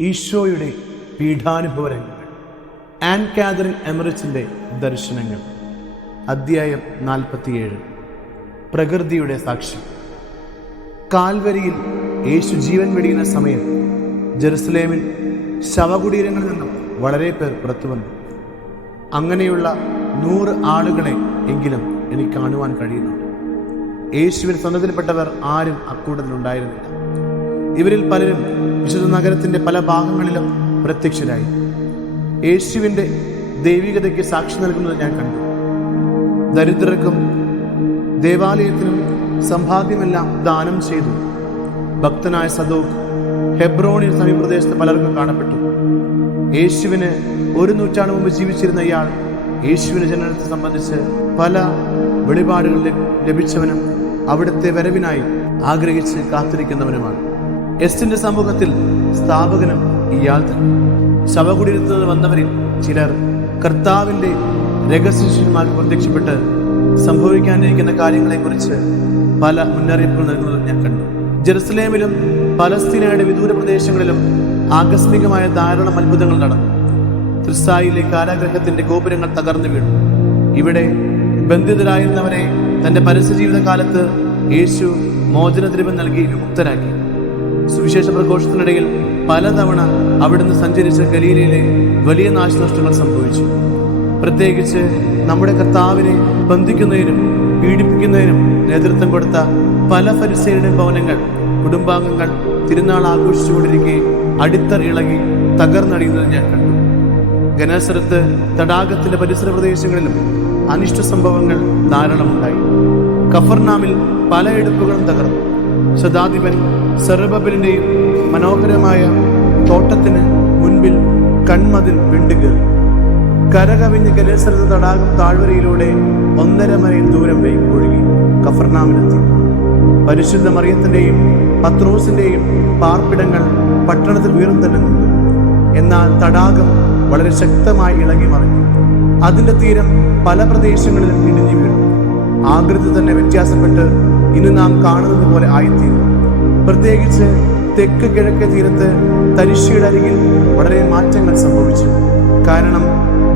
ഈശോയുടെ പീഠാനുഭവരംഗങ്ങൾ. An Catherine എമറിച്ചിൻ്റെ ദർശനങ്ങൾ. അധ്യായം 47. പ്രകൃതിയുടെ സാക്ഷി. കാൽവരിയിൽ യേശു ജീവൻ വെടിയുന്ന സമയം ജെറുസലേമിൽ ശവകുടീരങ്ങളിൽ നിന്നും വളരെ പേർ പുറത്തു വന്നു. അങ്ങനെയുള്ള 100 ആളുകളെ എങ്കിലും എനിക്ക് കാണുവാൻ കഴിയുന്നു. യേശുവിൻ സ്വന്തത്തിൽപ്പെട്ടവർ ആരും അക്കൂട്ടത്തിലുണ്ടായിരുന്നില്ല. ഇവരിൽ പലരും വിശുദ്ധ നഗരത്തിൻ്റെ പല ഭാഗങ്ങളിലും പ്രത്യക്ഷരായി യേശുവിൻ്റെ ദൈവികതയ്ക്ക് സാക്ഷി നൽകുന്നത് ഞാൻ കണ്ടു. ദരിദ്രർക്കും ദേവാലയത്തിനും സമ്പാദ്യമെല്ലാം ദാനം ചെയ്തു. ഭക്തനായ സദോക്ക് ഹെബ്രോണിൽ സമീപപ്രദേശത്ത് പലർക്കും കാണപ്പെട്ടു. യേശുവിന് 1 നൂറ്റാണ്ട് മുമ്പ് ജീവിച്ചിരുന്ന ഇയാൾ യേശുവിൻ്റെ ജനനത്തെ സംബന്ധിച്ച് പല വെളിപാടുകൾ ലഭിച്ചവനും അവിടുത്തെ വരവിനായി ആഗ്രഹിച്ച് കാത്തിരിക്കുന്നവനുമാണ്. എസ്റ്റിന്റെ സമൂഹത്തിൽ സ്ഥാപകനും ഇയാൾ തന്നെ. ശവകുടീരത്തിൽ വന്നവരിൽ ചിലർ കർത്താവിൻ്റെ രഹസ്യശിഷ്യന്മാർക്ക് പ്രത്യക്ഷപ്പെട്ട് സംഭവിക്കാനിരിക്കുന്ന കാര്യങ്ങളെക്കുറിച്ച് പല മുന്നറിയിപ്പുകൾ നൽകുന്നത് ഞാൻ കണ്ടു. ജെറുസലേമിലും പലസ്തീനയുടെ വിദൂര പ്രദേശങ്ങളിലും ആകസ്മികമായ ധാരാളം അത്ഭുതങ്ങൾ നടന്നു. ത്രിസായിലെ കാരാഗൃഹത്തിന്റെ ഗോപുരങ്ങൾ തകർന്നു വീണു. ഇവിടെ ബന്ധിതരായിരുന്നവരെ തന്റെ പരസ്യ ജീവിതകാലത്ത് യേശു മോചനദ്രവ്യം നൽകി വിമുക്തരാക്കി. സുവിശേഷ പ്രഘോഷത്തിനിടയിൽ പലതവണ അവിടുന്ന് സഞ്ചരിച്ച ഗലീലയിലെ വലിയ നാശനഷ്ടങ്ങൾ സംഭവിച്ചു. പ്രത്യേകിച്ച് നമ്മുടെ കർത്താവിനെ ബന്ധിക്കുന്നതിനും പീഡിപ്പിക്കുന്നതിനും നേതൃത്വം കൊടുത്ത പല ഫരിസേയരുടെയും ഭവനങ്ങൾ കുടുംബാംഗങ്ങൾ തിരുനാൾ ആഘോഷിച്ചുകൊണ്ടിരിക്കെ അടിത്തറ ഇളകി തകർന്നടിയുന്നത് ഞാൻ കണ്ടു. ഗനസറത്ത് തടാകത്തിന്റെ പരിസര പ്രദേശങ്ങളിലും അനിഷ്ട സംഭവങ്ങൾ ധാരാളമുണ്ടായി. കഫർനാമിൽ പല എടുപ്പുകളും തകർന്നു. ശതാധിപൻ സെറുബബലിന്റെയും മനോഹരമായ തോട്ടത്തിന് മുൻപിൽ കൺമതിൽ വിണ്ടുകീറി. കരകവിഞ്ഞ് ഗനസറത്ത് തടാകം താഴ്വരയിലൂടെ 1.5 മൈൽ ദൂരം ഒഴുകി കഫർനാമിലെത്തി. പരിശുദ്ധ മറിയത്തിന്റെയും പത്രോസിന്റെയും പാർപ്പിടങ്ങൾ പട്ടണത്തിൽ ഉയർന്നു തന്നെ നിന്നു. എന്നാൽ തടാകം വളരെ ശക്തമായി ഇളകി മറിഞ്ഞു. അതിന്റെ തീരം പല പ്രദേശങ്ങളിലും ഇടിഞ്ഞു വീണു. ആകൃതി തന്നെ വ്യത്യാസപ്പെട്ട് ഇന്ന് നാം കാണുന്നത് പോലെ ആയിത്തീർന്നു. പ്രത്യേകിച്ച് തെക്ക് കിഴക്കേ തീരത്ത് തരിശയുടെ അരികിൽ വളരെ മാറ്റങ്ങൾ സംഭവിച്ചു. കാരണം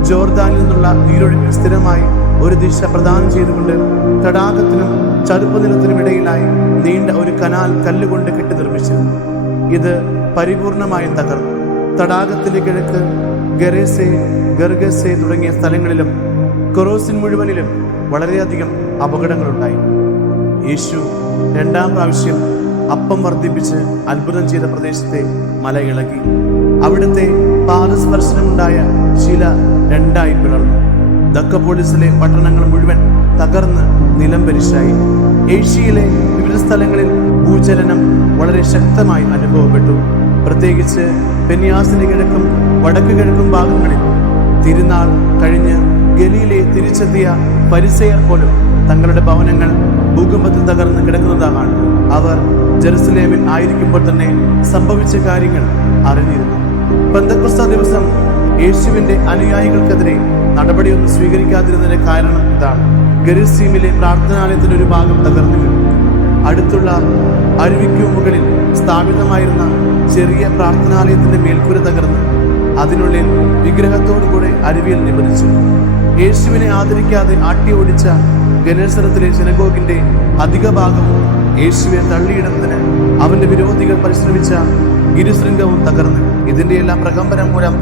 ജോർദാനിൽ നിന്നുള്ള നീരൊഴുക്കിന് സ്ഥിരമായി ഒരു ദിശ പ്രദാനം ചെയ്തുകൊണ്ട് തടാകത്തിനും ചതുപ്പ് നിലത്തിനും ഇടയിലായി നീണ്ട ഒരു കനാൽ കല്ലുകൊണ്ട് കെട്ടി നിർമ്മിച്ചിരുന്നു. ഇത് പരിപൂർണമായും തകർന്നു. തടാകത്തിന്റെ കിഴക്ക് ഗരേസെ, ഗർഗസെ തുടങ്ങിയ സ്ഥലങ്ങളിലും കൊറോസിൻ മുഴുവനിലും വളരെയധികം അപകടങ്ങളുണ്ടായി. യേശു 2ാം പ്രാവശ്യം അപ്പം വർദ്ധിപ്പിച്ച് അത്ഭുതം ചെയ്ത പ്രദേശത്തെ മല ഇളകി. അവിടുത്തെ പാദസ്പർശനമുണ്ടായ ശില 2ആയി പിളർന്നു. ദക്കപ്പോളിസിലെ പട്ടണങ്ങൾ മുഴുവൻ തകർന്ന് നിലംപരിശായി. ഏഷ്യയിലെ വിവിധ സ്ഥലങ്ങളിൽ ഭൂചലനം വളരെ ശക്തമായി അനുഭവപ്പെട്ടു. പ്രത്യേകിച്ച് പെന്യാസിന്റെ കിഴക്കും വടക്ക് കിഴക്കും ഭാഗങ്ങളിൽ തിരുനാൾ കഴിഞ്ഞ് ഗലീലയെ തിരിച്ചെത്തിയ പരിസേയർ പോലും തങ്ങളുടെ ഭവനങ്ങൾ ഭൂകമ്പത്തിൽ തകർന്ന് കിടക്കുന്നതാണ്. അവർ ജെറുസലേമിൽ ആയിരിക്കുമ്പോൾ തന്നെ സംഭവിച്ച കാര്യങ്ങൾ അറിഞ്ഞിരുന്നു. പെന്തക്കോസ്താ ദിവസം യേശുവിന്റെ അനുയായികൾക്കെതിരെ നടപടിയൊന്നും സ്വീകരിക്കാതിരുന്നതിന്റെ കാരണം ഇതാണ്. ഗെരുസലീമിലെ പ്രാർത്ഥനാലയത്തിന്റെ ഒരു ഭാഗം തകർന്നു വീണു. അടുത്തുള്ള അരുവിക്കു മുകളിൽ സ്ഥാപിതമായിരുന്ന ചെറിയ പ്രാർത്ഥനാലയത്തിന്റെ മേൽക്കൂര തകർന്ന് അതിനുള്ളിൽ വിഗ്രഹത്തോടുകൂടെ അരുവിയിൽ നിബന്ധിച്ചു. യേശുവിനെ ആദരിക്കാതെ ആട്ടി ഓടിച്ച ഗനസറത്തിലെ സിനഗോഗിന്റെ അധിക ഭാഗവും യേശുവിനെ തള്ളിയിടുന്നതിന് അവന്റെ വിരോധികൾ പരിശ്രമിച്ച ഗിരിശൃംഗവും തകർന്നു. ഇതിന്റെ എല്ലാം പ്രകമ്പനം മൂലം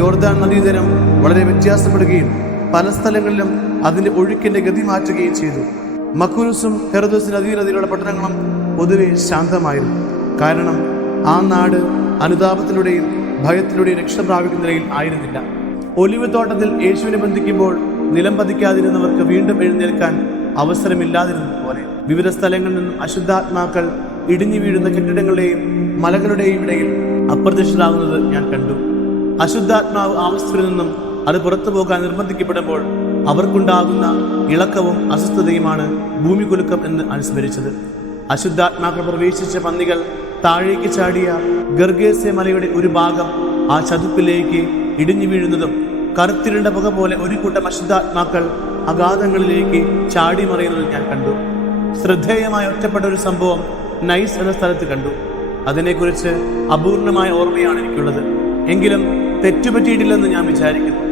യോർദാൻ നദീതരം വളരെ വ്യത്യാസപ്പെടുകയും പല സ്ഥലങ്ങളിലും അതിന്റെ ഒഴുക്കിന്റെ ഗതി മാറ്റുകയും ചെയ്തു. മക്കുരുസും ഹെറോദോസ് നദിയിലുള്ള പട്ടണങ്ങളും പൊതുവെ ശാന്തമായിരുന്നു. കാരണം ആ നാട് അനുതാപത്തിലൂടെയും ഭയത്തിലൂടെയും രക്ഷ പ്രാപിക്കുന്ന നിലയിൽ ആയിരുന്നില്ല. ഒലിവ് തോട്ടത്തിൽ യേശുവിനെ ബന്ധിക്കുമ്പോൾ നിലം പതിക്കാതിരുന്നവർക്ക് വീണ്ടും എഴുന്നേൽക്കാൻ അവസരമില്ലാതിരുന്നത് പോലെ വിവിധ സ്ഥലങ്ങളിൽ നിന്നും അശുദ്ധാത്മാക്കൾ ഇടിഞ്ഞു വീഴുന്ന കെട്ടിടങ്ങളുടെയും മലകളുടെയും ഇടയിൽ അപ്രത്യക്ഷരാകുന്നത് ഞാൻ കണ്ടു. അശുദ്ധാത്മാവ് ആവസ്ഥയിൽ നിന്നും അത് പുറത്തു പോകാൻ നിർബന്ധിക്കപ്പെടുമ്പോൾ അവർക്കുണ്ടാകുന്ന ഇളക്കവും അസ്വസ്ഥതയുമാണ് ഭൂമികുലുക്കം എന്ന് അനുസ്മരിച്ചത്. അശുദ്ധാത്മാക്കൾ പ്രവേശിച്ച പന്നികൾ താഴേക്ക് ചാടിയ ഗർഗേസെ മലയുടെ ഒരു ഭാഗം ആ ചതുപ്പിലേക്ക് ഇടിഞ്ഞു വീഴുന്നതും കറുത്തിരുണ്ട പുക പോലെ ഒരു കൂട്ടം അശുദ്ധാത്മാക്കൾ അഗാധങ്ങളിലേക്ക് ചാടി മറിയുന്നത് ഞാൻ കണ്ടു. ശ്രദ്ധേയമായി ഒറ്റപ്പെട്ട ഒരു സംഭവം നൈസ് എന്ന സ്ഥലത്ത് കണ്ടു. അതിനെക്കുറിച്ച് അപൂർണമായ ഓർമ്മയാണ് എനിക്കുള്ളത്. എങ്കിലും തെറ്റുപറ്റിയിട്ടില്ലെന്ന് ഞാൻ വിചാരിക്കുന്നു.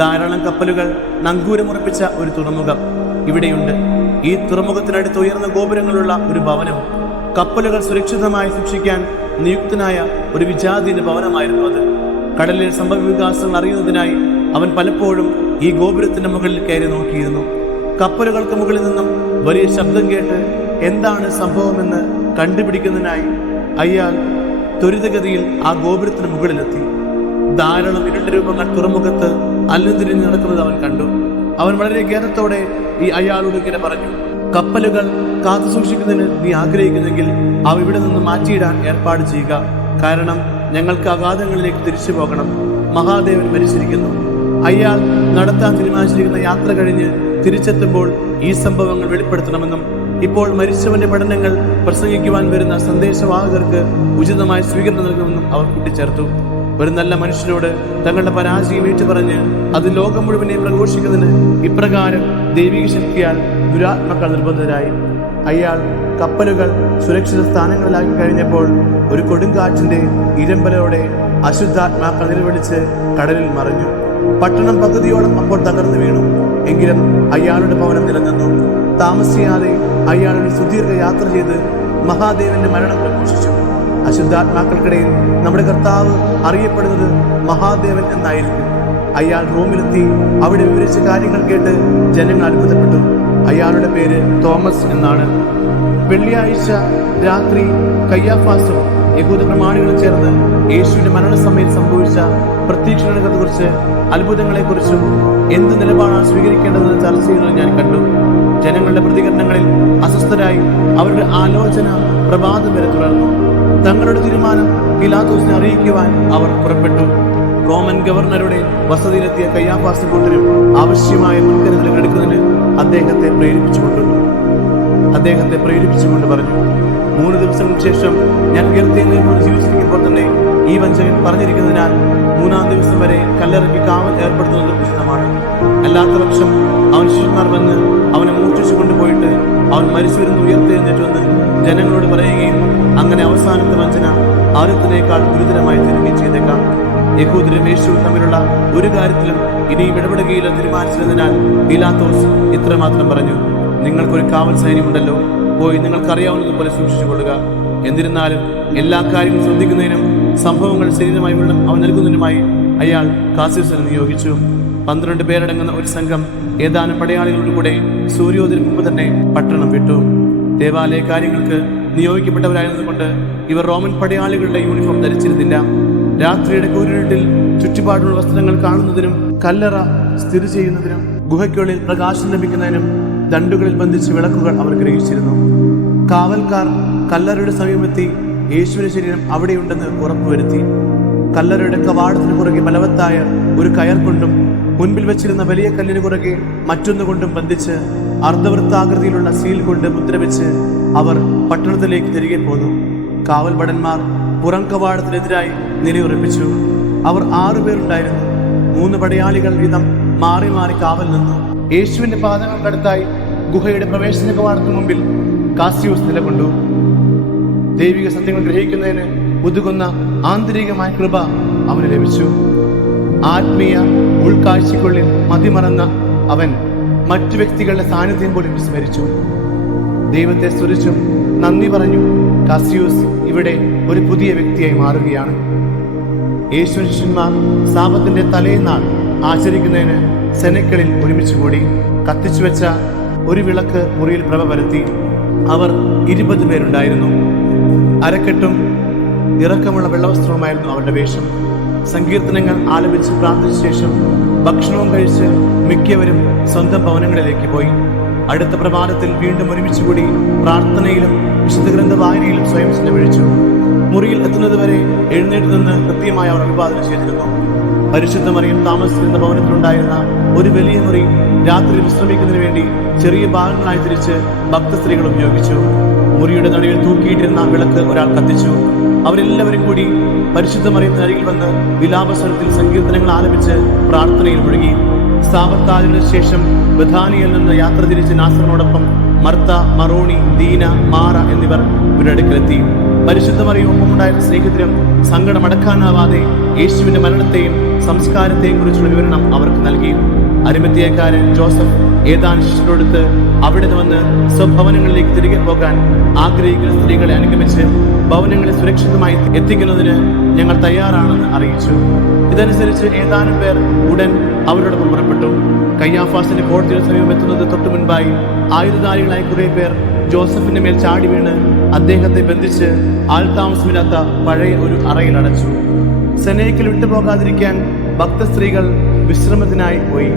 ധാരാളം കപ്പലുകൾ നങ്കൂരമുറപ്പിച്ച ഒരു തുറമുഖം ഇവിടെയുണ്ട്. ഈ തുറമുഖത്തിനടുത്ത് ഉയർന്ന ഗോപുരങ്ങളുള്ള ഒരു ഭവനവും കപ്പലുകൾ സുരക്ഷിതമായി സൂക്ഷിക്കാൻ നിയുക്തനായ ഒരു വിജാതീയ ഭവനമായിരുന്നു അത്. കടലിൽ സംഭവവികാസങ്ങൾ അറിയുന്നതിനായി അവൻ പലപ്പോഴും ഈ ഗോപുരത്തിന്റെ മുകളിൽ കയറി നോക്കിയിരുന്നു. കപ്പലുകൾക്ക് മുകളിൽ നിന്നും വലിയ ശബ്ദം കേട്ട് എന്താണ് സംഭവമെന്ന് കണ്ടുപിടിക്കുന്നതിനായി അയാൾ ത്വരിതഗതിയിൽ ആ ഗോപുരത്തിന് മുകളിലെത്തി. ധാരാളം ഇരുണ്ട രൂപങ്ങൾ തുറമുഖത്ത് അല്ലുതിരിഞ്ഞ് നടക്കുന്നത് അവൻ കണ്ടു. അവൻ വളരെ ഖേദത്തോടെ ഈ അയാളോട് ഇങ്ങനെ പറഞ്ഞു: കപ്പലുകൾ കാത്തു സൂക്ഷിക്കുന്നതിന് നീ ആഗ്രഹിക്കുന്നെങ്കിൽ അവ ഇവിടെ നിന്ന് മാറ്റിയിടാൻ ഏർപ്പാട് ചെയ്യുക. കാരണം ഞങ്ങൾക്ക് അഗാധങ്ങളിലേക്ക് തിരിച്ചു പോകണം. മഹാദേവൻ മരിച്ചിരിക്കുന്നു. അയാൾ നടത്താൻ തീരുമാനിച്ചിരിക്കുന്ന യാത്ര കഴിഞ്ഞ് തിരിച്ചെത്തുമ്പോൾ ഈ സംഭവങ്ങൾ വെളിപ്പെടുത്തണമെന്നും ഇപ്പോൾ മരിച്ചവന്റെ പഠനങ്ങൾ പ്രസംഗിക്കുവാൻ വരുന്ന സന്ദേശവാഹകർക്ക് ഉചിതമായ സ്വീകരണം നൽകുമെന്നും അവർ കൂട്ടിച്ചേർത്തു. ഒരു നല്ല മനുഷ്യനോട് തങ്ങളുടെ പരാജയം ഏറ്റുപറഞ്ഞ് അത് ലോകം മുഴുവനെ പ്രഘോഷിക്കുന്നതിന് ഇപ്രകാരം ദൈവിക ശക്തിയാൽ ദുരാത്മക്കൾ നിർബന്ധരായി. അയാൾ കപ്പലുകൾ സുരക്ഷിത സ്ഥാനങ്ങളിലാക്കി കഴിഞ്ഞപ്പോൾ ഒരു കൊടുങ്കാറ്റിന്റെ ഇരമ്പലോടെ അശുദ്ധാത്മാക്കൾ നിലവിളിച്ച് കടലിൽ മറിഞ്ഞു. പട്ടണം പകുതിയോളം അപ്പോൾ തകർന്നു വീണു. എങ്കിലും അയാളുടെ ഭവനം നിലനിന്നു. താമസിയാതെ അയാളുടെ സുദീർഘ യാത്ര ചെയ്ത് മഹാദേവന്റെ മരണം പ്രഘോഷിച്ചു. അശുദ്ധാത്മാക്കൾക്കിടയിൽ നമ്മുടെ കർത്താവ് അറിയപ്പെടുന്നത് മഹാദേവൻ എന്നായിരിക്കും. അയാൾ റോമിലെത്തി അവിടെ വിവരിച്ച കാര്യങ്ങൾ കേട്ട് ജനങ്ങൾ അത്ഭുതപ്പെട്ടു. അയാളുടെ പേര് തോമസ് എന്നാണ്. വെള്ളിയാഴ്ച രാത്രി കയ്യാഫാസും യഹൂദ പ്രമാണികളും ചേർന്ന് യേശുവിന്റെ മരണസമയത്ത് സംഭവിച്ച പ്രത്യക്ഷങ്ങളെക്കുറിച്ച് അത്ഭുതങ്ങളെക്കുറിച്ചും എന്ത് നിലപാടാണ് സ്വീകരിക്കേണ്ടതെന്ന് ചർച്ച ചെയ്യുന്നത് ഞാൻ കണ്ടു. ജനങ്ങളുടെ പ്രതികരണങ്ങളിൽ അസ്വസ്ഥരായി അവരുടെ ആലോചന പ്രഭാതം വരെ തുടർന്നു. തങ്ങളുടെ തീരുമാനം പിലാത്തോസിനെ അറിയിക്കുവാൻ അവർ പുറപ്പെട്ടു. റോമൻ ഗവർണറുടെ വസതിയിലെത്തിയ കയ്യാഫാസ് കൂട്ടരും ആവശ്യമായ മുൻകരുതലുകൾ എടുക്കുന്നതിന് അദ്ദേഹത്തെ പ്രേരിപ്പിച്ചുകൊണ്ട് പറഞ്ഞു: 3 ദിവസങ്ങൾക്ക് ശേഷം ഞാൻ ഉയർത്തെഴുന്നേൽക്കുമെന്ന് ജീവിച്ചിരിക്കുമ്പോൾ തന്നെ ഈ വഞ്ചകൻ പറഞ്ഞിരിക്കുന്നതിനാൽ 3-ാം ദിവസം വരെ കല്ലറയ്ക്ക് കാവൽ ഏർപ്പെടുത്തുന്നത് ഉചിതമാണ്. അല്ലാത്ത പക്ഷം അവൻ ശിഷ്യന്മാർ വന്ന് അവനെ മോഷ്ടിച്ചു കൊണ്ടുപോയിട്ട് അവൻ മരിച്ചുവരുന്ന ഉയർത്തെഴുന്നേറ്റുവെന്ന് ജനങ്ങളോട് പറയുകയും അങ്ങനെ അവസാനത്തെ വഞ്ചന ആദ്യത്തിനേക്കാൾ ഗുരുതരമായി തീരുകയും ചെയ്തേക്കാം. യഹൂദരും യേശുവും തമ്മിലുള്ള ഒരു കാര്യത്തിലും ഇനിയും ഇടപെടുകയില്ലെന്ന് തീരുമാനിച്ചതിനാൽ പീലാത്തോസ് ഇത്രമാത്രം പറഞ്ഞു: നിങ്ങൾക്കൊരു കാവൽ സൈന്യമുണ്ടല്ലോ, പോയി നിങ്ങൾക്കറിയാവുന്നതുപോലെ സൂക്ഷിച്ചുകൊള്ളുക. എന്നിരുന്നാലും എല്ലാ കാര്യങ്ങളും ശ്രദ്ധിക്കുന്നതിനും സംഭവങ്ങൾ ശരീരമായി അവൻ നൽകുന്നതിനുമായി അയാൾ കാസിയസിനെ നിയോഗിച്ചു. 12 പേരടങ്ങുന്ന ഒരു സംഘം ഏതാനും പടയാളികളോടുകൂടെ സൂര്യോദയം മുമ്പ് തന്നെ പട്ടണം വിട്ടു. ദേവാലയ കാര്യങ്ങൾക്ക് നിയോഗിക്കപ്പെട്ടവരായിരുന്നതുകൊണ്ട് ഇവർ റോമൻ പടയാളികളുടെ യൂണിഫോം ധരിച്ചിരുന്നില്ല. രാത്രിയുടെ കൂരിരുട്ടിൽ ചുറ്റുപാടുള്ള വസ്ത്രങ്ങൾ കാണുന്നതിനും കല്ലറ സ്ഥിതി ചെയ്യുന്നതിനും ഗുഹയ്ക്കുള്ളിൽ പ്രകാശം ലഭിക്കുന്നതിനും ദണ്ടുകളിൽ ബന്ധിച്ച് വിളക്കുകൾ അവർ ഗ്രഹിച്ചിരുന്നു. കാവൽക്കാർ കല്ലറയുടെ സമീപമെത്തി യേശുവിന്റെ ശരീരം അവിടെയുണ്ടെന്ന് ഉറപ്പുവരുത്തി. കല്ലറയുടെ കവാടത്തിന് പുറകെ ബലവത്തായ ഒരു കയർ കൊണ്ടും മുൻപിൽ വെച്ചിരുന്ന വലിയ കല്ലിന് പുറകെ മറ്റൊന്നുകൊണ്ടും ബന്ധിച്ച് അർദ്ധവൃത്താകൃതിയിലുള്ള സീൽ കൊണ്ട് മുദ്രവെച്ച് അവർ പട്ടണത്തിലേക്ക് തിരികെ പോന്നു. കാവൽ ഭടന്മാർ പുറം കവാടത്തിനെതിരായി നിലയുറപ്പിച്ചു. അവർ 6 പേരുണ്ടായിരുന്നു. 3 പടയാളികൾ വീതം മാറി മാറി കാവൽ നിന്നു. യേശുവിന്റെ പാദങ്ങൾക്കടുത്തായി ഗുഹയുടെ പ്രവേശന കവാടത്തിന് മുമ്പിൽ കാസിയോസ് നിലകൊണ്ടു. ദൈവിക സത്യങ്ങൾ ഗ്രഹിക്കുന്നതിന് ഉതകുന്ന ആന്തരികമായ കൃപ അവന് ലഭിച്ചു. ആത്മീയ ഉൾക്കാഴ്ചയ്ക്കുള്ളിൽ മതിമറന്ന അവൻ മറ്റു വ്യക്തികളുടെ സാന്നിധ്യം പോലും വിസ്മരിച്ചു. ദൈവത്തെ സ്തുതിച്ചും നന്ദി പറഞ്ഞു. കാസിയോസ് ഇവിടെ ഒരു പുതിയ വ്യക്തിയായി മാറുകയാണ്. യേശു ശിഷ്യന്മാർ സാബത്തിന്റെ തലേന്നാൾ ആചരിക്കുന്നതിന് സെനക്കളിൽ ഒരുമിച്ച് കൂടി. കത്തിച്ചു വെച്ച ഒരു വിളക്ക് മുറിയിൽ പ്രഭ പരത്തി. അവർ 20 പേരുണ്ടായിരുന്നു. അരക്കെട്ടും ഇറക്കമുള്ള വെള്ളവസ്ത്രവുമായിരുന്നു അവരുടെ വേഷം. സങ്കീർത്തനങ്ങൾ ആലപിച്ച് പ്രാർത്ഥിച്ച ശേഷം ഭക്ഷണവും കഴിച്ച് മിക്കവരും സ്വന്തം ഭവനങ്ങളിലേക്ക് പോയി. അടുത്ത പ്രഭാതത്തിൽ വീണ്ടും ഒരുമിച്ച് കൂടി പ്രാർത്ഥനയിലും വിശുദ്ധ ഗ്രന്ഥ വായനയിലും സ്വയം ചിലവഴിച്ചു. മുറിയിൽ എത്തുന്നതുവരെ എഴുന്നേറ്റ് നിന്ന് കൃത്യമായി അവർ അഭിവാദനം ചെയ്തിരുന്നു. പരിശുദ്ധ മറിയം താമസിക്കുന്ന ഭവനത്തിലുണ്ടായിരുന്ന ഒരു വലിയ മുറി രാത്രി വിശ്രമിക്കുന്നതിന് വേണ്ടി ചെറിയ ഭാഗങ്ങളായി തിരിച്ച് ഭക്തസ്ത്രീകൾ ഉപയോഗിച്ചു. മുറിയുടെ നടുവിൽ തൂക്കിയിട്ടിരുന്ന വിളക്ക് ഒരാൾ കത്തിച്ചു. അവരെല്ലാവരും കൂടി പരിശുദ്ധ മറിയത്തിന് അരികിൽ വന്ന് വിലാപസ്വരത്തിൽ സങ്കീർത്തനങ്ങൾ ആലപിച്ച് പ്രാർത്ഥനയിൽ മുഴുകി. സാബത്താലിന് ശേഷം ബഥാനിയിൽ നിന്ന് യാത്ര തിരിച്ച് നാസറിനോടൊപ്പം മർത്ത, മറോണി, ദീന, മാറ എന്നിവർ ഇവരുടെ അടുക്കലെത്തി. പരിശുദ്ധ മറിയം ഒപ്പമുണ്ടായിരുന്ന സ്നേഹിതരും സങ്കടമടക്കാനാവാതെ യേശുവിന്റെ മരണത്തെയും സംസ്കാരത്തെയും കുറിച്ചുള്ള വിവരണം അവർക്ക് നൽകി. അരിമത്തിയക്കാരൻ ജോസഫ് ഏതാനും ശിഷ്യരോടുത്ത് അവിടെ നിന്ന് വന്ന് സ്വഭവനങ്ങളിലേക്ക് തിരികെ പോകാൻ ആഗ്രഹിക്കുന്ന സ്ത്രീകളെ അനുഗമിച്ച് ഭവനങ്ങളെ സുരക്ഷിതമായി എത്തിക്കുന്നതിന് ഞങ്ങൾ തയ്യാറാണെന്ന് അറിയിച്ചു. ഇതനുസരിച്ച് ഏതാനും പേർ ഉടൻ അവരോടൊപ്പം പുറപ്പെട്ടു. കയ്യാഫാസിന്റെ കോടതിയുടെ സമീപം എത്തുന്നത് തൊട്ടു മുൻപായി ആയുധധാരികളായ കുറെ പേർ ജോസഫിന്റെ മേൽ ചാടി വീണ് അദ്ദേഹത്തെ ബന്ധിച്ച് ആൾതാമസമില്ലാത്ത പഴയ ഒരു അറയിൽ അടച്ചു. സെനേക്കിൽ വിട്ടുപോകാതിരിക്കാൻ ഭക്തസ്ത്രീകൾ വിശ്രമത്തിനായി പോയി.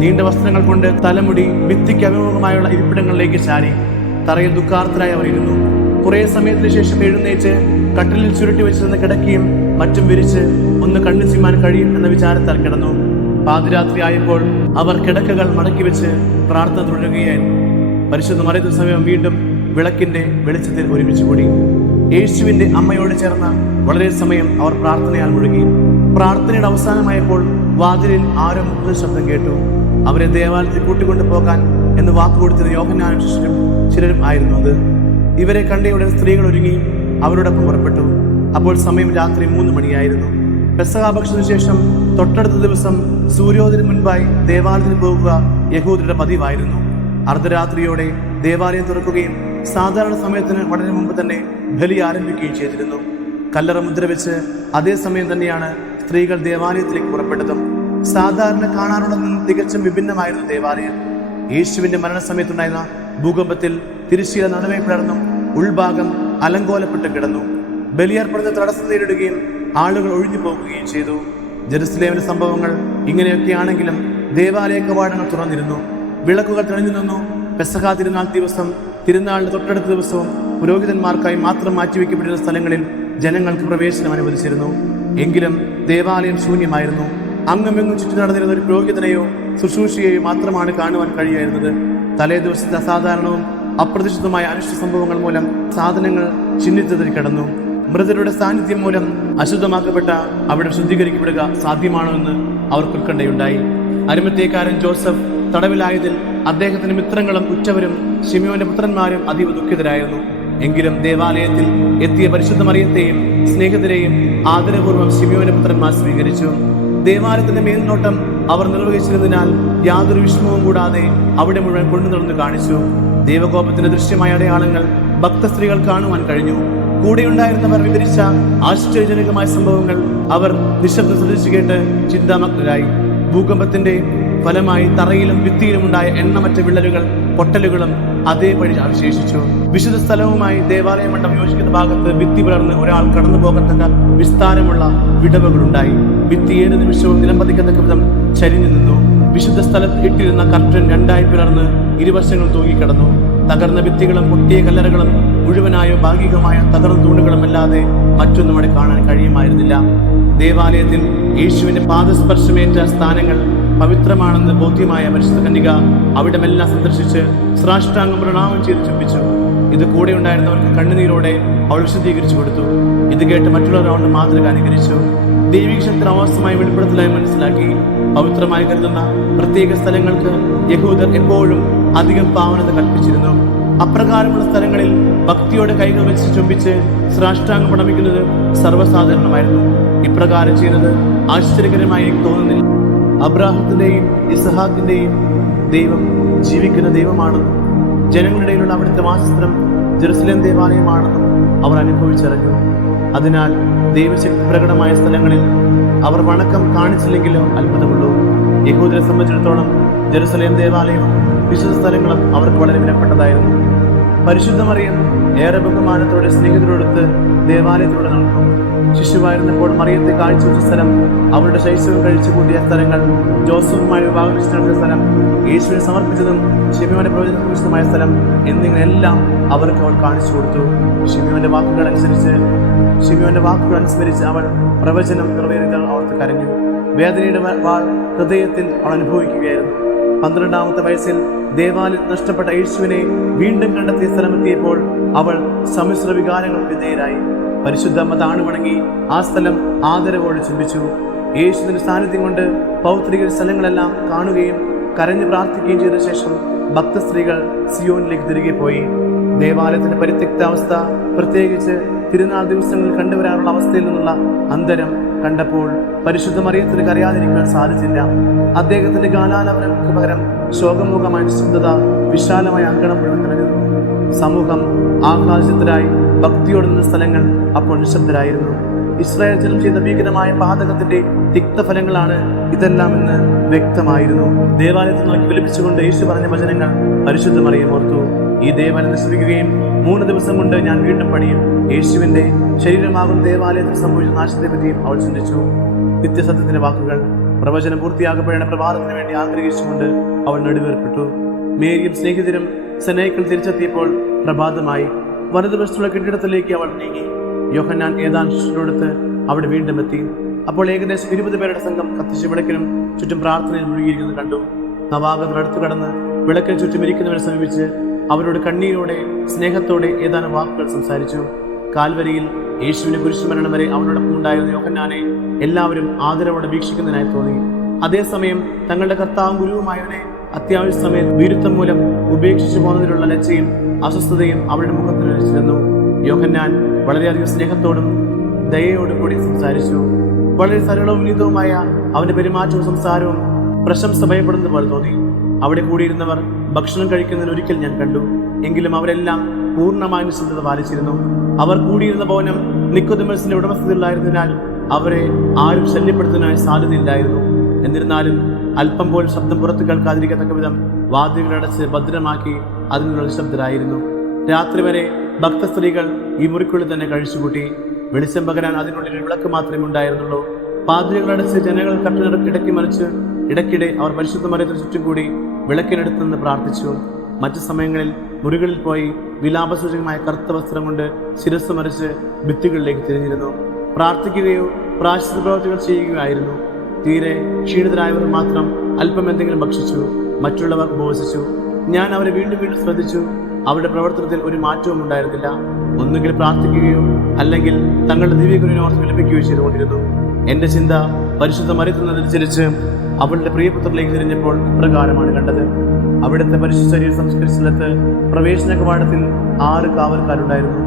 നീണ്ട വസ്ത്രങ്ങൾ കൊണ്ട് തലമുടി ഭിത്തിക്ക് അഭിമുഖമായുള്ള ഇരിപ്പിടങ്ങളിലേക്ക് ചാരി തറയിൽ ദുഃഖാർത്തരായി അവർ ഇരുന്നു. കുറെ സമയത്തിന് ശേഷം എഴുന്നേറ്റ് കട്ടിലിൽ ചുരുട്ടി വെച്ചിരുന്ന കിടക്കയും മറ്റും വിരിച്ച് ഒന്ന് കണ്ണു ചിമ്മാൻ കഴിയും എന്ന വിചാരത്താൽ കിടന്നു. പാതിരാത്രി ആയപ്പോൾ അവർ കിടക്കകൾ മടക്കി വെച്ച് പ്രാർത്ഥന തുടരുകയായിരുന്നു. പരിശുദ്ധ മറിയത്തിന് സമയം വീണ്ടും വിളക്കിന്റെ വെളിച്ചത്തിൽ ഒരുമിച്ച് കൂടി. യേശുവിന്റെ അമ്മയോട് ചേർന്ന വളരെ സമയം അവർ പ്രാർത്ഥനയാൽ മുഴുകി. പ്രാർത്ഥനയുടെ അവസാനമായപ്പോൾ വാതിലിൽ ആരോ മുട്ടുന്ന ശബ്ദം കേട്ടു. അവരെ ദേവാലയത്തിൽ കൂട്ടിക്കൊണ്ടു പോകാൻ എന്ന് വാക്കുകൊടുത്തത് യോഹന്നാനും ശിഷ്യരും ചിലരും ആയിരുന്നു അത്. ഇവരെ കണ്ടയുടൻ സ്ത്രീകൾ ഒരുങ്ങി അവരോടൊപ്പം പുറപ്പെട്ടു. അപ്പോൾ സമയം രാത്രി 3 മണിയായിരുന്നു. പെസഹ ഭക്ഷണത്തിന് ശേഷം തൊട്ടടുത്ത ദിവസം സൂര്യോദയം മുൻപായി ദേവാലയത്തിൽ പോകുക യഹൂദരുടെ പതിവായിരുന്നു. അർദ്ധരാത്രിയോടെ ദേവാലയം തുറക്കുകയും സാധാരണ സമയത്തിന് വളരെ മുമ്പ് തന്നെ ബലി ആരംഭിക്കുകയും ചെയ്തിരുന്നു. കല്ലറ മുദ്ര വെച്ച് അതേ സമയം തന്നെയാണ് സ്ത്രീകൾ ദേവാലയത്തിലേക്ക് പുറപ്പെട്ടതും. സാധാരണ കാണാറുള്ള നിന്നും തികച്ചും വിഭിന്നമായിരുന്നു ദേവാലയം. യേശുവിന്റെ മരണസമയത്തുണ്ടായിരുന്ന ഭൂകമ്പത്തിൽ തിരശ്ശീല നടുവേ പിളർന്നും ഉൾഭാഗം അലങ്കോലപ്പെട്ട് കിടന്നു. ബലിയർപ്പണത്തിന് തടസ്സം നേരിടുകയും ആളുകൾ ഒഴിഞ്ഞു പോകുകയും ചെയ്തു. ജെറുസലേമിലെ സംഭവങ്ങൾ ഇങ്ങനെയൊക്കെയാണെങ്കിലും ദേവാലയ കവാടങ്ങൾ തുറന്നിരുന്നു. വിളക്കുകൾ തെളിഞ്ഞു നിന്നു. പെസഹ തിരുനാൾ ദിവസം, തിരുനാളിന് തൊട്ടടുത്ത ദിവസവും പുരോഹിതന്മാർക്കായി മാത്രം മാറ്റിവെക്കപ്പെട്ടിരുന്ന സ്ഥലങ്ങളിൽ ജനങ്ങൾക്ക് പ്രവേശനം അനുവദിച്ചിരുന്നു. എങ്കിലും ദേവാലയം ശൂന്യമായിരുന്നു. അങ്ങുമെങ്ങും ചുറ്റി നടന്നിരുന്ന ഒരു പുരോഹിതനെയോ ശുശ്രൂഷയെയോ മാത്രമാണ് കാണുവാൻ കഴിയുമായിരുന്നത്. തലേ ദിവസത്തെ അസാധാരണവും അപ്രതീക്ഷിതമായ അനിഷ്ട സംഭവങ്ങൾ മൂലം സാധനങ്ങൾ ചിഹ്നിച്ചതിൽ കിടന്നു. മൃതരുടെ സാന്നിധ്യം മൂലം അശുദ്ധമാക്കപ്പെട്ട അവിടെ ശുദ്ധീകരിക്കപ്പെടുക സാധ്യമാണോ എന്ന് അവർക്ക് ഉത്കണ്ഠയുണ്ടായി. അരിമത്തേക്കാരൻ ജോസഫ് തടവിലായതിൽ അദ്ദേഹത്തിന്റെ മിത്രങ്ങളും ഉറ്റവരും ശിമിയോന്റെ പുത്രന്മാരും അതീവ ദുഃഖിതരായിരുന്നു. എങ്കിലും ദേവാലയത്തിൽ എത്തിയ പരിശുദ്ധ മറിയത്തെയും സ്നേഹിതരെയും ആദരപൂർവ്വം ശിമിയോന്റെ പുത്രന്മാർ സ്വീകരിച്ചു. ദേവാലയത്തിന്റെ മേൽനോട്ടം അവർ നിർവഹിച്ചിരുന്നതിനാൽ യാതൊരു വിഷമവും കൂടാതെ അവിടെ മുഴുവൻ കൊണ്ടു നടന്ന് കാണിച്ചു. ദൈവകോപത്തിന്റെ ദൃശ്യമായ അടയാളങ്ങൾ ഭക്തസ്ത്രീകൾ കാണുവാൻ കഴിഞ്ഞു. കൂടെയുണ്ടായിരുന്നവർ വിവരിച്ച ആശ്ചര്യജനകമായ സംഭവങ്ങൾ അവർ നിശബ്ദം ശ്രദ്ധിച്ചു കേട്ട് ചിന്താമഗ്നരായി. ഭൂകമ്പത്തിന്റെ ഫലമായി തറയിലും ഭിത്തിയിലും ഉണ്ടായ എണ്ണമറ്റ വിള്ളലുകൾ പൊട്ടലുകളും അതേപടി അവശേഷിച്ചു. വിശുദ്ധ സ്ഥലവുമായി ദേവാലയ മണ്ഡപം യോജിക്കുന്ന ഭാഗത്ത് ഭിത്തി പിളർന്ന് ഒരാൾ കടന്നു പോകത്തക്ക വിസ്താരമുള്ള വിടവുകളുണ്ടായി. ഭിത്തി ഏത് നിമിഷവും നിലംപതിക്കത്തക്ക വിധം ചരിഞ്ഞു നിന്നു. വിശുദ്ധ സ്ഥലത്ത് ഇട്ടിരുന്ന കർട്ടൻ 2 പിളർന്ന് ഇരുവശങ്ങൾ തൂങ്ങിക്കിടന്നു. തകർന്ന ഭിത്തികളും പൊട്ടിയ കല്ലറകളും മുഴുവനായോ ഭാഗികമായ തകർന്ന തൂണുകളും അല്ലാതെ മറ്റൊന്നും അവിടെ കാണാൻ കഴിയുമായിരുന്നില്ല. ദേവാലയത്തിൽ യേശുവിന്റെ പാദസ്പർശമേറ്റ സ്ഥാനങ്ങൾ പവിത്രമാണെന്ന് ബോധ്യമായ പരിശുദ്ധ കന്യക അവിടമെല്ലാം സന്ദർശിച്ച് സാഷ്ടാംഗം പ്രണാമം ചെയ്ത് ചുംബിച്ചു. ഇത് കൂടെ ഉണ്ടായിരുന്നവർക്ക് കണ്ണുനീരോടെ അവൾ വിശദീകരിച്ചു കൊടുത്തു. ഇത് കേട്ട് മറ്റുള്ളവർ അവളുടെ മാതൃക അനുകരിച്ചു. ദൈവിക ശക്തി അവസ്ഥമായി വെളിപ്പെടുത്തലായി മനസ്സിലാക്കി. പവിത്രമായി കരുതുന്ന പ്രത്യേക സ്ഥലങ്ങൾക്ക് യഹൂദർ എപ്പോഴും അധികം പാവനത കൽപ്പിച്ചിരുന്നു. അപ്രകാരമുള്ള സ്ഥലങ്ങളിൽ ഭക്തിയോടെ കൈകൾ വെച്ച് ചുംബിച്ച് സാഷ്ടാംഗം പ്രണമിക്കുന്നത് സർവ്വസാധാരണമായിരുന്നു. ഇപ്രകാരം ചെയ്യുന്നത് ആശ്ചര്യകരമായി എനിക്ക് തോന്നുന്നില്ല. അബ്രാഹത്തിന്റെയും ഇസഹാക്കിന്റെയും ദൈവം ജീവിക്കുന്ന ദൈവമാണെന്നും ജനങ്ങളുടെ ഇടയിലുള്ള അവിടുത്തെ വാസസ്ഥലം ജെറുസലേം ദേവാലയമാണെന്നും അവർ അനുഭവിച്ചറിഞ്ഞു. അതിനാൽ ദൈവശക്തി പ്രകടമായ സ്ഥലങ്ങളിൽ അവർ വണക്കം കാണിച്ചില്ലെങ്കിലും അത്ഭുതമുള്ളൂ. യഹൂദരെ സംബന്ധിച്ചിടത്തോളം ജെറുസലേം ദേവാലയവും വിശുദ്ധ സ്ഥലങ്ങളും അവർക്ക് വളരെ വിലപ്പെട്ടതായിരുന്നു. പരിശുദ്ധ മറിയം ഏറെ ബഹുമാനത്തോടെ സ്നേഹിതരോടൊത്ത് ദേവാലയത്തിലൂടെ നടന്നു. ശിശുവായിരുന്നപ്പോൾ മറിയത്തെ കാഴ്ചവെച്ച സ്ഥലം, അവരുടെ ശൈശവം കഴിച്ചു കൂട്ടിയ സ്ഥലങ്ങൾ, ജോസഫുമായി വിവാഹം നടത്തിയ സ്ഥലം, യേശുവിനെ സമർപ്പിച്ചതും ശിമിയോന്റെ പ്രവചനമായ സ്ഥലം എന്നിങ്ങനെയെല്ലാം അവർക്ക് അവൾ കാണിച്ചു കൊടുത്തു. ശിമിയോന്റെ വാക്കുകൾ അനുസ്മരിച്ച് അവൾ പ്രവചനം നിറവേറിയാൽ അവർക്ക് കരഞ്ഞു. വേദനയുടെ വാൾ ഹൃദയത്തിൽ അവൾ അനുഭവിക്കുകയായിരുന്നു. 12ാമത്തെ വയസ്സിൽ ദേവാലയം നഷ്ടപ്പെട്ട യേശുവിനെ വീണ്ടും കണ്ടെത്തിയ സ്ഥലമെത്തിയപ്പോൾ അവൾ സമ്മിശ്ര വികാരങ്ങൾക്ക് വിധേയരായി. പരിശുദ്ധമ്മ താണുവണങ്ങി ആ സ്ഥലം ആദരവോടെ ചുംബിച്ചു. യേശുവിന്റെ സാന്നിധ്യം കൊണ്ട് പൗത്രിക സ്ഥലങ്ങളെല്ലാം കാണുകയും കരഞ്ഞു പ്രാർത്ഥിക്കുകയും ചെയ്ത ശേഷം ഭക്തസ്ത്രീകൾ സിയോനിലേക്ക് തിരികെ പോയി. ദേവാലയത്തിന്റെ പരിത്യക്താവസ്ഥ, പ്രത്യേകിച്ച് തിരുനാൾ ദിവസങ്ങളിൽ കണ്ടുവരാനുള്ള അവസ്ഥയിൽ നിന്നുള്ള അന്തരം കണ്ടപ്പോൾ പരിശുദ്ധ മറിയത്തിന് കരയാതിരിക്കാൻ സാധിച്ചില്ല. അദ്ദേഹത്തിന്റെ ഗാനാലാപനങ്ങൾക്ക് പകരം ശോകമുഖമായ നിശബ്ദത വിശാലമായ അങ്കണം മുഴുവൻ നിറഞ്ഞിരുന്നു. സമൂഹം ആഹ്ലാദത്തിലായി ഭക്തിയോടെ നിന്ന സ്ഥലങ്ങൾ അപ്പോൾ നിശബ്ദരായിരുന്നു. ഇസ്രായേൽ ജനം ചെയ്ത ഭീകരമായ പാതകത്തിന്റെ തിക്തഫലങ്ങളാണ് ഇതെല്ലാം എന്ന് വ്യക്തമായിരുന്നു. ദേവാലയത്തിൽ നോക്കി വിലപിച്ചുകൊണ്ട് യേശു പറഞ്ഞ വചനങ്ങൾ പരിശുദ്ധ മറിയം ഓർത്തു. ഈ ദേവാലയം നശിപ്പിക്കുകയും 3 ദിവസം കൊണ്ട് ഞാൻ വീണ്ടും പണിയും. യേശുവിന്റെ ശരീരമാകുന്ന ദേവാലയത്തിൽ സംഭവിച്ച നാശത്തെ പറ്റിയും അവൾ ചിന്തിച്ചു. നിത്യസത്യത്തിന്റെ വാക്കുകൾ പ്രവചനം പൂർത്തിയാക്കപ്പെടേണ്ട പ്രഭാതത്തിന് വേണ്ടി ആഗ്രഹിച്ചുകൊണ്ട് അവൾ നെടുവേർപ്പെട്ടു. മേരിയും സ്നേഹിതരും സെനേക്കൾ തിരിച്ചെത്തിയപ്പോൾ പ്രഭാതമായി. വലതുവശത്തുള്ള കെട്ടിടത്തിലേക്ക് അവൾ നീങ്ങി. യോഹന്നാൻ ഏതാനും ശിഷ്യരോടൊത്ത് അവിടെ വീണ്ടും എത്തി. അപ്പോൾ ഏകദേശം 20 പേരുടെ സംഘം കത്തിച്ച് വിളക്കിനും ചുറ്റും പ്രാർത്ഥനയിൽ മുഴുകിയിരിക്കുന്നത് കണ്ടു. നവാഗതർ അടുത്തു കടന്ന് വിളക്കിന് ചുറ്റും ഇരിക്കുന്നവരെ സമീപിച്ച് അവരോട് കണ്ണീരോടെ സ്നേഹത്തോടെ ഏതാനും വാക്കുകൾ സംസാരിച്ചു. കാൽവരിയിൽ യേശുവിന്റെ കുരിശുമരണം വരെ അവനോടൊപ്പം ഉണ്ടായിരുന്ന യോഹന്നാനെ എല്ലാവരും ആദരവോടെ വീക്ഷിക്കുന്നതിനായി തോന്നി. അതേസമയം തങ്ങളുടെ കർത്താവും ഗുരുവുമായവനെ അത്യാവശ്യ സമയത്ത് വീരുത്വം മൂലം ഉപേക്ഷിച്ചു പോകുന്നതിലുള്ള ലജ്ജയും അസ്വസ്ഥതയും അവരുടെ മുഖത്ത് ലഭിച്ചിരുന്നു. യോഹന്നാൻ വളരെയധികം സ്നേഹത്തോടും ദയയോടും കൂടി സംസാരിച്ചു. വളരെ സരളവും വിനീതവുമായ അവന്റെ പെരുമാറ്റവും സംസാരവും പ്രശംസ ഭയപ്പെടുന്നത് പോലെ തോന്നി. അവിടെ കൂടിയിരുന്നവർ ഭക്ഷണം കഴിക്കുന്നതിന് ഒരിക്കൽ ഞാൻ കണ്ടു. എങ്കിലും അവരെല്ലാം പൂർണ്ണമായ നിശ്ചിതത പാലിച്ചിരുന്നു. അവർ കൂടിയിരുന്ന ഭവനം നിക്കോദെമസിന്റെ ഉടമസ്ഥതയിലായിരുന്നതിനാൽ അവരെ ആരും ശല്യപ്പെടുത്തുന്നതിനായി സാധ്യതയില്ലായിരുന്നു. എന്നിരുന്നാലും അല്പം പോലും ശബ്ദം പുറത്തു കേൾക്കാതിരിക്കത്തക്ക വിധം വാതിലുകളടച്ച് ഭദ്രമാക്കി അതിനുള്ള നിശബ്ദരായിരുന്നു. രാത്രി വരെ ഭക്തസ്ത്രീകൾ ഈ മുറിക്കുള്ളിൽ തന്നെ കഴിച്ചുകൂട്ടി. വെളിച്ചം പകരാൻ അതിനുള്ളിൽ വിളക്ക് മാത്രമേ ഉണ്ടായിരുന്നുള്ളൂ. പാതിരികളടച്ച് ജനങ്ങൾ കട്ടിടക്കി മറിച്ച് ഇടയ്ക്കിടെ അവർ പരിശുദ്ധ മറിയത്തിന് ചുറ്റും കൂടി വിളക്കിനടുത്ത് നിന്ന് പ്രാർത്ഥിച്ചു. മറ്റു സമയങ്ങളിൽ മുറികളിൽ പോയി വിലാപസൂചകമായ കറുത്ത വസ്ത്രം കൊണ്ട് ശിരസ് മറിച്ച് ഭിത്തികളിലേക്ക് തിരിഞ്ഞിരുന്നു. പ്രാർത്ഥിക്കുകയോ പ്രായശ്ചിത്ത പ്രവർത്തികൾ ചെയ്യുകയായിരുന്നു. തീരെ ക്ഷീണിതരായവർ മാത്രം അല്പം എന്തെങ്കിലും ഭക്ഷിച്ചു. മറ്റുള്ളവർ ഉപവസിച്ചു. ഞാൻ അവരെ വീണ്ടും വീണ്ടും ശ്രദ്ധിച്ചു. അവരുടെ പ്രവർത്തനത്തിൽ ഒരു മാറ്റവും ഉണ്ടായിരുന്നില്ല. ഒന്നുകിൽ പ്രാർത്ഥിക്കുകയോ അല്ലെങ്കിൽ തങ്ങളുടെ ദിവ്യഗുരുവിനോർത്ത് വിലപിക്കുകയോ ചെയ്തുകൊണ്ടിരുന്നു. എന്റെ ചിന്ത പരിശുദ്ധ മറിയത്തിനനുസരിച്ച് അവളുടെ പ്രിയപുത്രനിലേക്ക് തിരിഞ്ഞപ്പോൾ ഇപ്രകാരമാണ് കണ്ടത്. അവിടുത്തെ പരിശുദ്ധ ശരീരം സംസ്കരിച്ച സ്ഥലത്ത് പ്രവേശന കവാടത്തിൽ 6 കാവൽക്കാരുണ്ടായിരുന്നു.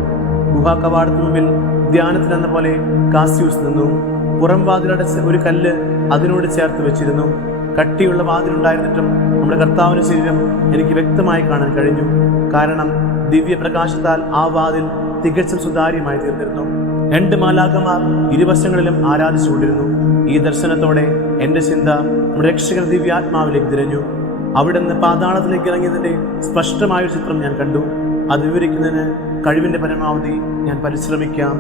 ഗുഹാ കവാടത്തിന് മുമ്പിൽ ധ്യാനത്തിനെന്ന പോലെ കാസ്യൂസ് നിന്നു. പുറം വാതിലടച്ച് ഒരു കല്ല് അതിനോട് ചേർത്ത് വെച്ചിരുന്നു. കട്ടിയുള്ള വാതിലുണ്ടായിരുന്നിട്ടും നമ്മുടെ കർത്താവിന്റെ ശരീരം എനിക്ക് വ്യക്തമായി കാണാൻ കഴിഞ്ഞു. കാരണം ദിവ്യ പ്രകാശത്താൽ ആ വാതിൽ തികച്ചും സുതാര്യമായി തീർന്നിരുന്നു. 2 മാലാഖമാർ ഇരുവശങ്ങളിലും ആരാധിച്ചുകൊണ്ടിരുന്നു. ഈ ദർശനത്തോടെ എന്റെ ചിന്ത നമ്മുടെ രക്ഷകൻ ദിവ്യാത്മാവിലേക്ക് തിരഞ്ഞു. അവിടുന്ന് പാതാളത്തിലേക്ക് ഇറങ്ങിയതിന്റെ സ്പഷ്ടമായൊരു ചിത്രം ഞാൻ കണ്ടു. അത് വിവരിക്കുന്നതിന് കഴിവിന്റെ പരമാവധി ഞാൻ പരിശ്രമിക്കാം.